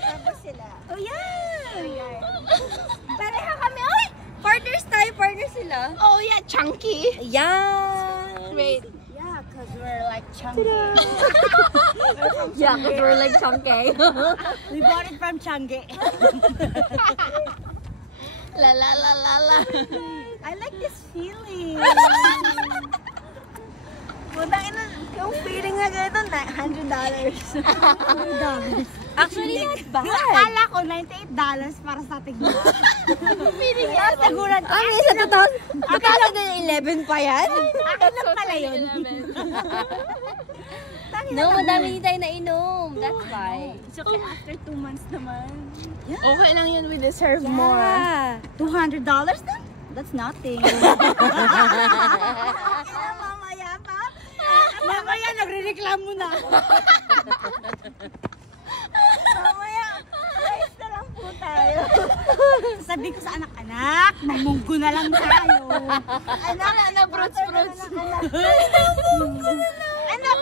Tapos sila. Oh, yeah! Pareha kami. Oy! Partners tayo. Partners sila. Oh yeah, chunky. Yeah. Wait. Yeah, because we're like chunky. Yeah, because we're like chunky. We bought it from Changi. La la la la la. I like this feeling. Yung feeling na gano'n, $100. Actually, not bad. Akala ko $98 para sa tignan. Feeling niya. Siguran ko. Ang isa 2011 pa yan? Akin lang pala yun. No, madami din tayo nainom. That's why. It's okay after 2 months naman. Okay lang yun, we deserve more. Yeah. $200 na? That's nothing. Mamaya pa. Mamaya, nagre-reklamo na ako. Mamaya, guys na lang po tayo. Sabi ko sa anak-anak, mamunggo na lang tayo. Anak, Fruits. anak,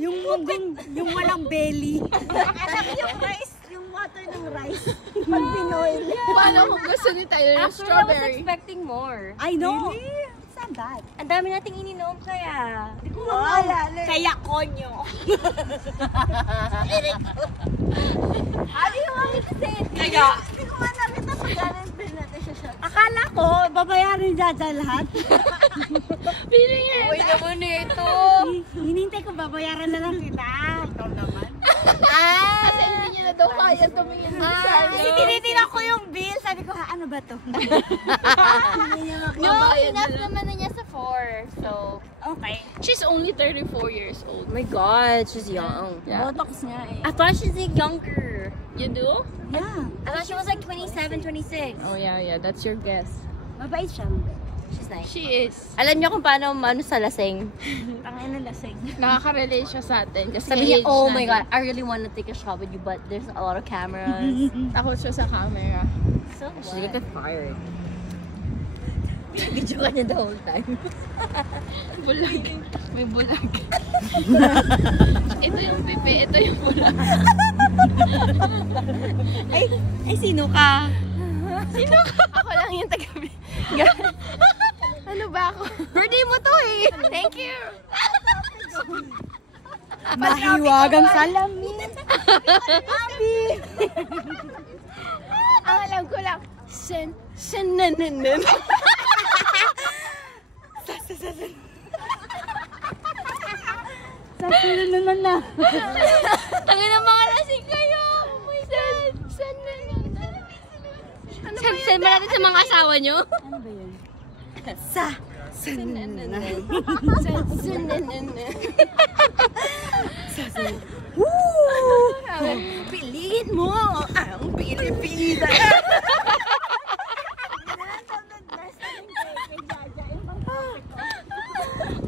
yung munggong, yung walang belly. Anak, yung rice, yung water ng rice. Pag pinoil. Paano kung gusto ni Tyler ng Actually, I was strawberry? expecting more. I know. It's not bad. Ang dami nating ininom kaya. Hindi ko Kaya konyo. How do you want me to say it? Kaya. Hindi ko man nakita pag galing din natin siya shot. Akala ko, babayarin dyan lahat. Feeling niya. Uy, naman ito. Hinintay ko, babayaran na lang kita. Ikaw naman. Kasi hindi niya na daw kaya tumingin sa Kasi tinitingnan ko yung bill. Sabi ko, ano ba to? No, enough naman na niya sa 4. So, Okay. She's only 34 years old. oh my God, she's young. Yeah. Botox nga eh. I thought she's like younger. You do? Yeah. I thought she was like 27, 26. Oh yeah, that's your guess. Mabait siya. She's nice. She is. Alam niyo kung paano sa lasing? Tangin na lasing. Nakaka-relate siya sa atin. Kasi Sabi niya, age oh na my din. God, I really want to take a shot with you, but there's a lot of cameras. Takot siya sa camera. So she's gonna get fired. Video ka niya the whole time. Bulag. May bulag. Ito yung pipi, ito yung bulag. Ay, sino ka? Sino ka? Ako lang yung taga-. Ano ba ako? Birthday mo to eh! Thank you! Mahiwagang salamin. Ang alam ko lang, nanananan. Sasunod na. Tangin ng mga lasing kayo! Oh my God! Nanananan. Ano ba yun? Send mo natin sa mga asawa niyo? Ano ba yun? Nanananan. Piliin mo ang Pilipinas!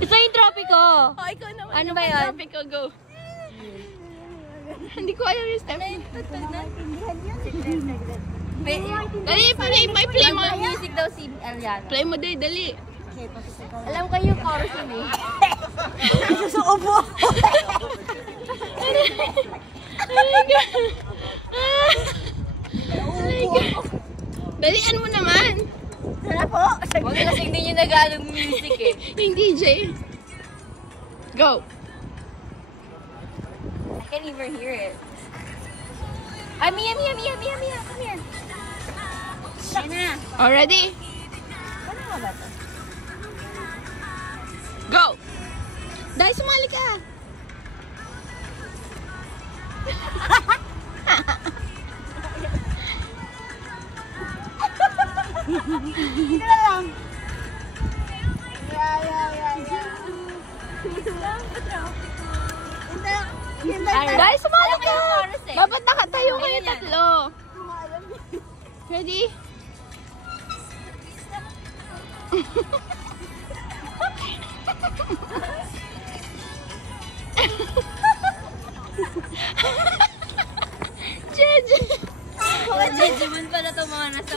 Ito yung tropiko! Oh, ikaw naman. Ano yung ba yun? topic ko, go. Hindi ko alam yung step. Dali, play mo. Music daw si Eliana. Play mo, dali. Alam ko yung chorus yun eh. Susuubo. Oh my God. Oh my God. Dalian mo naman. Sana po. Huwag kasi hindi nyo nag-along music eh. Yung DJ. Go. I can't even hear it. Ay, Mia, come here. Yan na. Already? Ano nga ba ito? Go. Dahil sumali ka. Hindi na lang. Dahil sumali ka. chorus eh. Dapat nakatayo kayo Ayun yan. tatlo. Ready? Jeje! Jeje man pala itong mga nasa